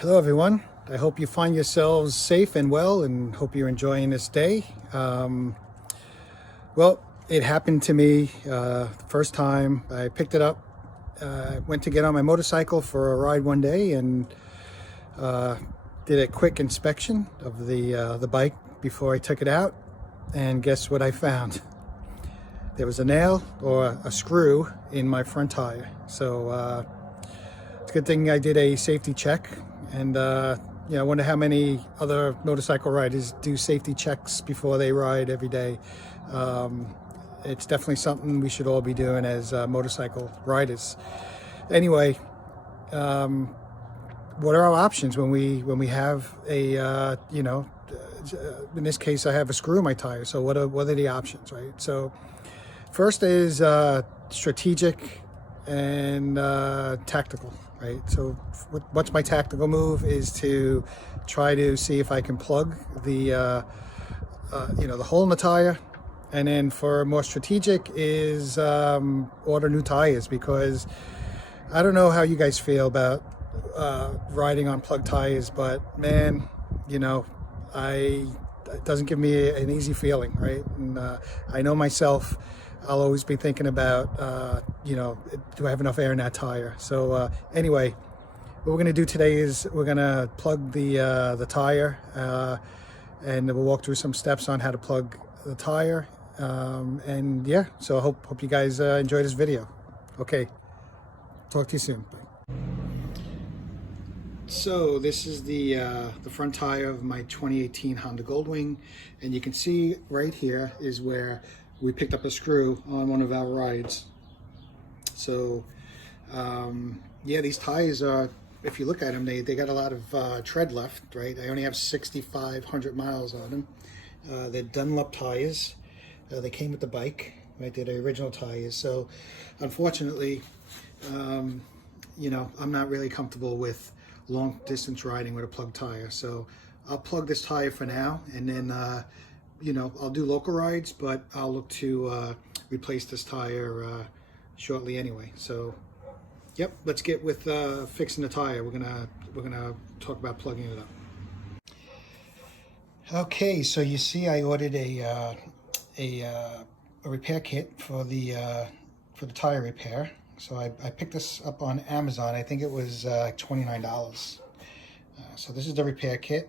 Hello everyone. I hope you find yourselves safe and well and hope you're enjoying this day. Well, it happened to me first time. I picked it up, went to get on my motorcycle for a ride one day and did a quick inspection of the bike before I took it out. And guess what I found? There was a nail or a screw in my front tire. So it's a good thing I did a safety check. And I wonder how many other motorcycle riders do safety checks before they ride every day. It's definitely something we should all be doing as motorcycle riders. Anyway, what are our options when we have a in this case I have a screw in my tire? So what are the options, right? So first is strategic and tactical, right? So what's my tactical move is to try to see if I can plug the the hole in the tire, and then for more strategic is order new tires, because I don't know how you guys feel about riding on plug tires, but man, it doesn't give me an easy feeling, right? And I know myself, I'll always be thinking about, do I have enough air in that tire? So anyway, what we're going to do today is we're going to plug the tire, and we'll walk through some steps on how to plug the tire. And yeah, so I hope you guys enjoy this video. Okay, talk to you soon. Bye. So this is the front tire of my 2018 Honda Goldwing, and you can see right here is where we picked up a screw on one of our rides. So yeah, these tires are, if you look at them, they got a lot of tread left, right? I only have 6,500 miles on them. They're Dunlop tires. They came with the bike, right? They're the original tires. So unfortunately, I'm not really comfortable with long distance riding with a plug tire. So I'll plug this tire for now, and then I'll do local rides, but I'll look to replace this tire shortly anyway. So yep, let's get with fixing the tire. We're gonna talk about plugging it up. Okay, so you see I ordered a repair kit for the tire repair. So I picked this up on Amazon. I think it was $29. So this is the repair kit.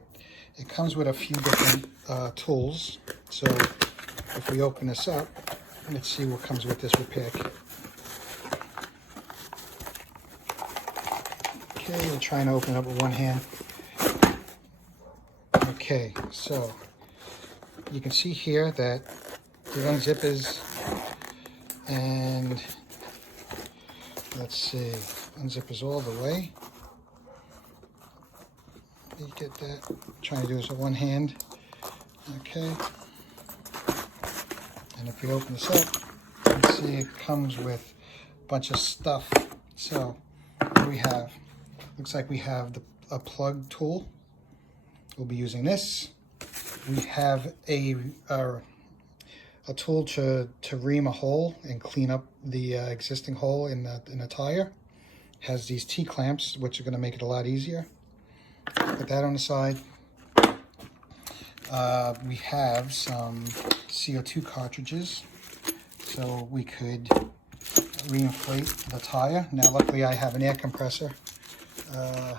It comes with a few different tools. So if we open this up, let's see what comes with this repair kit. Okay, we're trying to open it up with one hand. Okay, so you can see here that the unzippers, and let's see, unzippers all the way. You get that? I'm trying to do this with one hand. Okay. And if we open this up, you can see it comes with a bunch of stuff. So what we have, looks like we have a plug tool. We'll be using this. We have a tool to ream a hole and clean up the existing hole in the tire. It has these T-clamps, which are going to make it a lot easier. Put that on the side. We have some CO2 cartridges, so we could reinflate the tire. Now luckily I have an air compressor,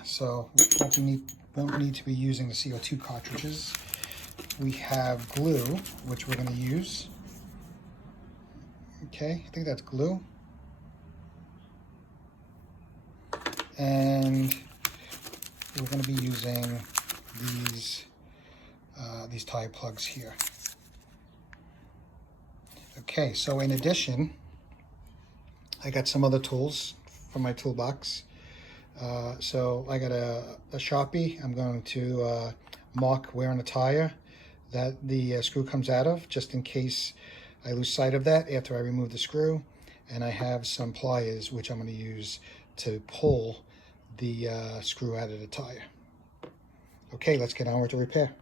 so we won't need to be using the CO2 cartridges. We have glue, which we're going to use. Okay, I think that's glue. And we're going to be using these tire plugs here. Okay, so in addition, I got some other tools from my toolbox. So I got a Sharpie. I'm going to mark where on the tire that the screw comes out of, just in case I lose sight of that after I remove the screw. And I have some pliers, which I'm going to use to pull the screw out of the tire. Okay, let's get on with the repair.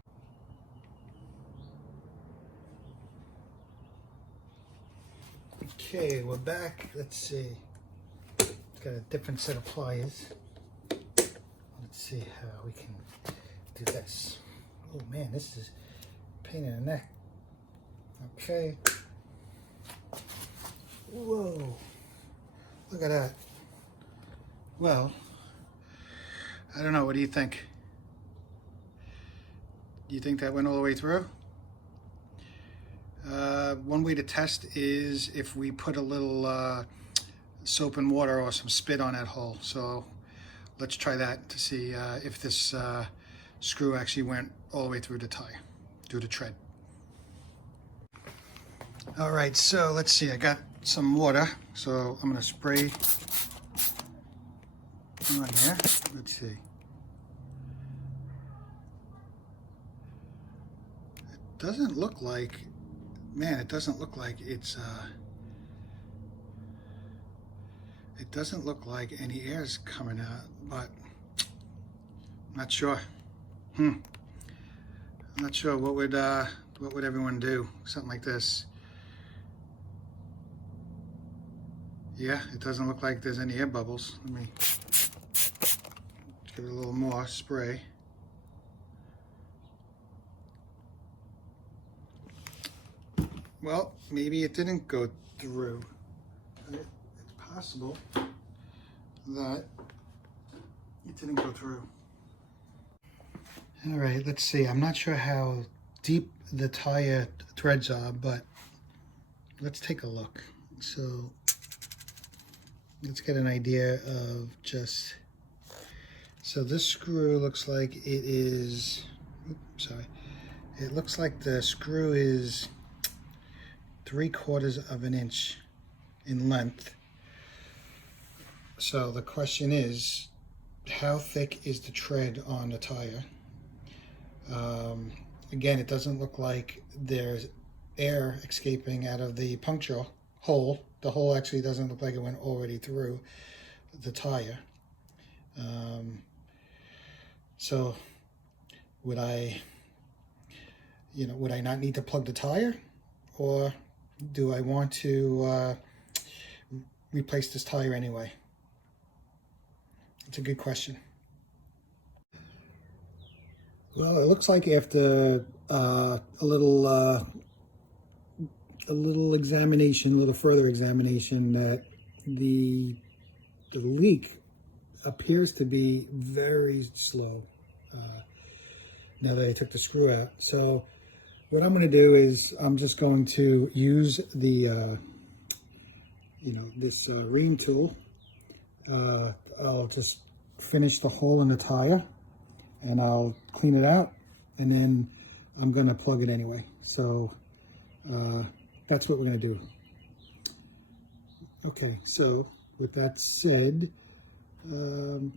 Okay, we're back. Let's see. It's got a different set of pliers on the Let's see how we can do this. Oh man, this is a pain in the neck. Okay. Whoa. Look at that. Well, I don't know. What do you think? Do you think that went all the way through? One way to test is if we put a little soap and water or some spit on that hole. So let's try that to see if this screw actually went all the way through the tire, through the tread. All right, so let's see. I got some water, so I'm gonna spray on there. Let's see. It doesn't look like, man, it doesn't look like it's, it doesn't look like any air's coming out, but I'm not sure. I'm not sure what would everyone do? Something like this. Yeah, it doesn't look like there's any air bubbles. Let me give it a little more spray. Well, maybe it didn't go through. It's possible that it didn't go through. All right, let's see. I'm not sure how deep the tire threads are, but let's take a look. So let's get an idea of just, so this screw looks like it is, sorry, it looks like the screw is 3/4 of an inch in length. So the question is, how thick is the tread on the tire? Again, it doesn't look like there's air escaping out of the puncture hole. The hole actually doesn't look like it went already through the tire. So would I not need to plug the tire, or do I want to replace this tire anyway? It's a good question. Well, it looks like after a little examination, a little further examination, that the leak appears to be very slow now that I took the screw out. So what I'm going to do is I'm just going to use the this ream tool. I'll just finish the hole in the tire and I'll clean it out, and then I'm going to plug it anyway. So that's what we're going to do. Okay, so with that said, we'll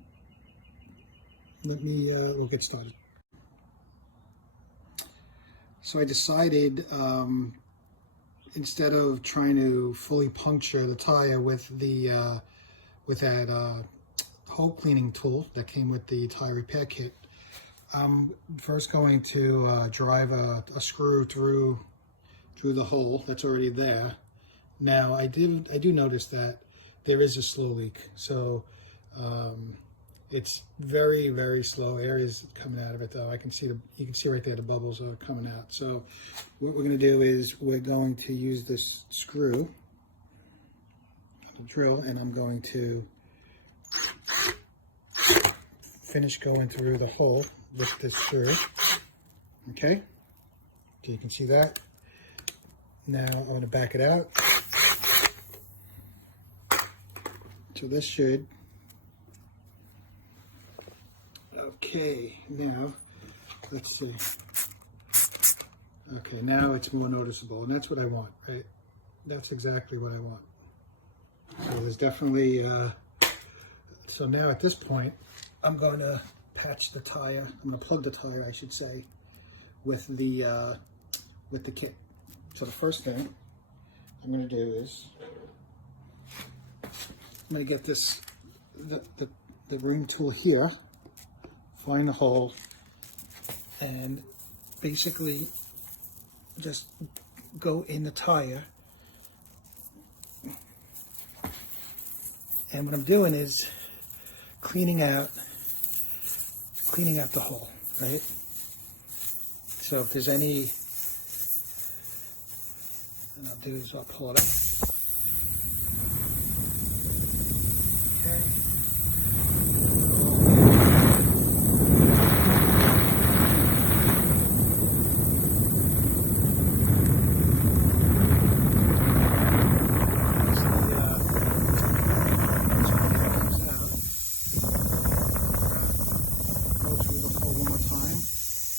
get started. So I decided, instead of trying to fully puncture the tire with the with that hole cleaning tool that came with the tire repair kit, I'm first going to drive a screw through the hole that's already there. Now I do notice that there is a slow leak, so it's very, very slow. Air is coming out of it, though. You can see right there the bubbles are coming out. So what we're going to do is we're going to use this screw, the drill, and I'm going to finish going through the hole with this screw. Okay, so you can see that. Now I'm going to back it out. So this should. Okay, now let's see. Okay, now it's more noticeable, and that's what I want, right? That's exactly what I want. So there's definitely, so now at this point, I'm going to patch the tire. I'm going to plug the tire, I should say, with the kit. So the first thing I'm going to do is I'm going to get this the ream tool here, find the hole, and basically just go in the tire. And what I'm doing is cleaning out cleaning out the hole, right? So if there's any, what I'll do is I'll pull it up. Okay.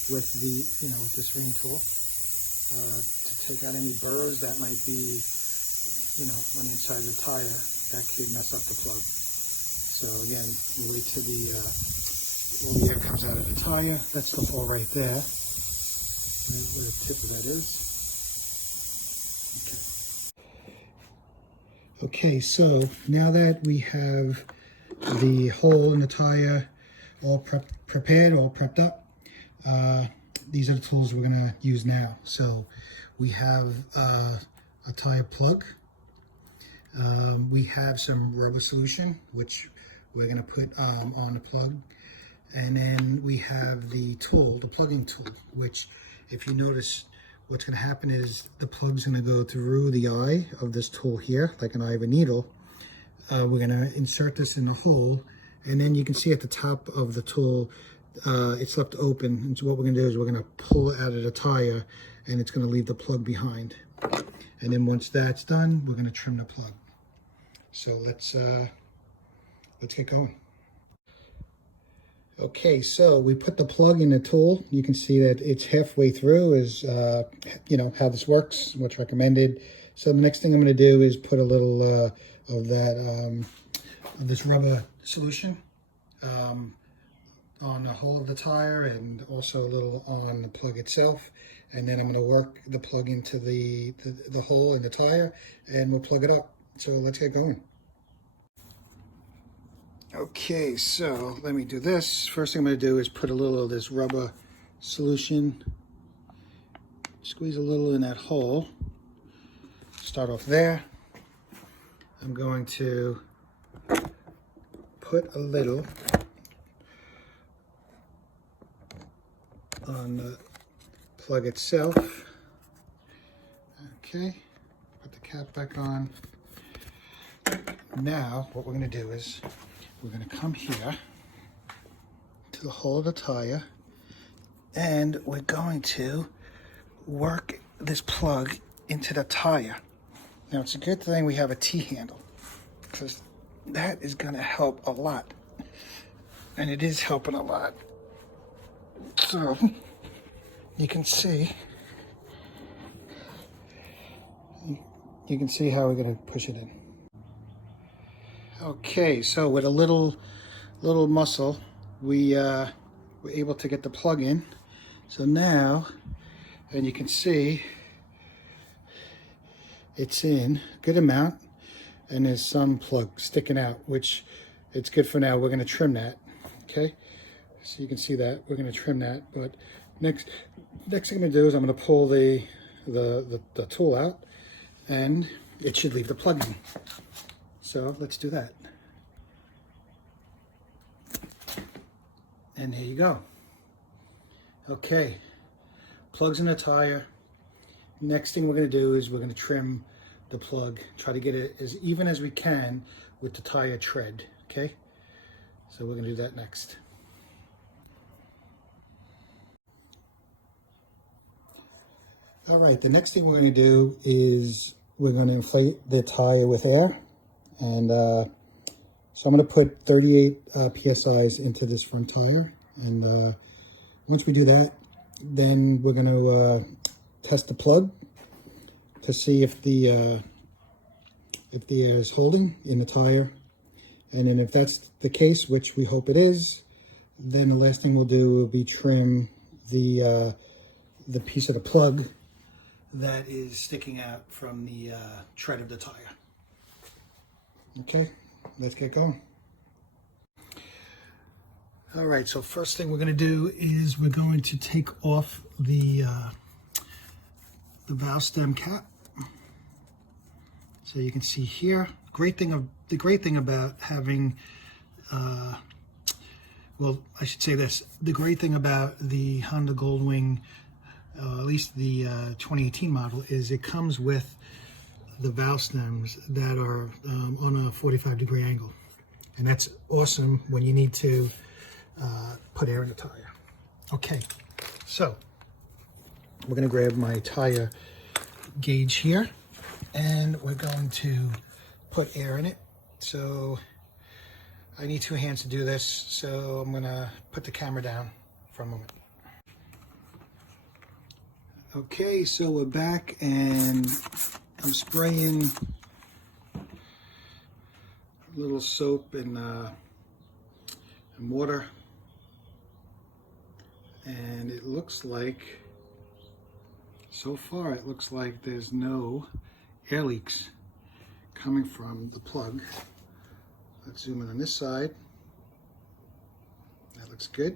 With the, with this ring tool to take out any burrs that might be, on the inside of the tire that could mess up the plug. So again, we'll wait till all the air comes out of the tire. That's the hole right there, right where the tip of that is. Okay, so now that we have the hole in the tire all prepared, all prepped up, these are the tools we're going to use now. So we have a tire plug. We have some rubber solution, which we're going to put on the plug. And then we have the tool, the plugging tool, which if you notice, what's going to happen is the plug's going to go through the eye of this tool here, like an eye of a needle. We're going to insert this in the hole, and then you can see at the top of the tool, it's left open. And so what we're going to do is we're going to pull it out of the tire, and it's going to leave the plug behind. And then once that's done, we're going to trim the plug. So let's get going. Okay, so we put the plug in the tool. You can see that it's halfway through is, how this works, what's recommended. So the next thing I'm going to do is put a little of this rubber solution on the hole of the tire, and also a little on the plug itself. And then I'm going to work the plug into the hole in the tire, and we'll plug it up. So let's get going. Okay, so let me do this. First thing I'm going to do is put a little of this rubber solution, squeeze a little in that hole. Start off there. I'm going to put a little on the plug itself. Okay, put the cap back on. Now what we're going to do is we're going to come here to the hole of the tire, and we're going to work this plug into the tire. Now it's a good thing we have a T-handle, because that is going to help a lot, and it is helping a lot. So you can see how we're going to push it in. Okay, so with a little muscle, we were able to get the plug in. So now, and you can see it's in a good amount, and there's some plug sticking out, which it's good for now. We're going to trim that. Okay, so you can see that we're going to trim that. But next thing I'm going to do is I'm going to pull the tool out, and it should leave the plug in. So let's do that. And here you go. Okay, plugs in the tire. Next thing we're going to do is we're going to trim the plug, try to get it as even as we can with the tire tread. Okay, so we're going to do that next. All right, the next thing we're going to do is we're going to inflate the tire with air. And so I'm going to put 38 PSIs into this front tire. And once we do that, then we're going to test the plug to see if the air is holding in the tire. And then if that's the case, which we hope it is, then the last thing we'll do will be trim the piece of the plug that is sticking out from the tread of the tire. Okay, let's get going. All right, so first thing we're going to do is we're going to take off the valve stem cap. So you can see here, the great thing about having Well, I should say this. The great thing about the Honda Goldwing, at least the 2018 model, is it comes with the valve stems that are on a 45-degree angle. And that's awesome when you need to put air in the tire. Okay, so we're going to grab my tire gauge here, and we're going to put air in it. So I need 2 hands to do this, so I'm going to put the camera down for a moment. Okay, so we're back, and I'm spraying a little soap and water, and it looks like, so far it looks like there's no air leaks coming from the plug. Let's zoom in on this side. That looks good.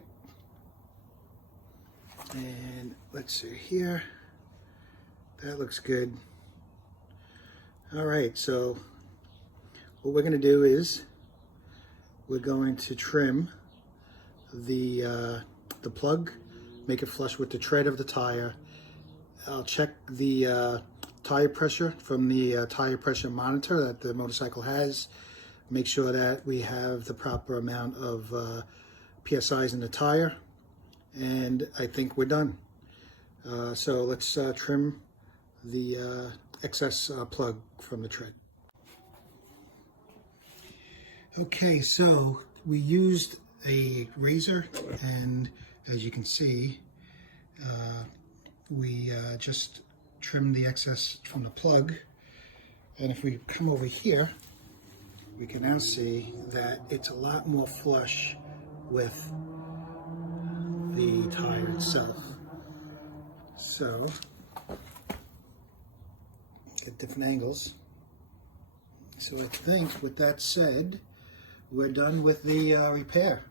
And let's see here. That looks good. All right, so what we're going to do is we're going to trim the plug, make it flush with the tread of the tire. I'll check the tire pressure from the tire pressure monitor that the motorcycle has. Make sure that we have the proper amount of PSIs in the tire, and I think we're done. So let's trim the excess plug from the tread. Okay, so we used a razor, and as you can see, we just trimmed the excess from the plug. And if we come over here, we can now see that it's a lot more flush with the tire itself. So, at different angles. So I think with that said, we're done with the repair.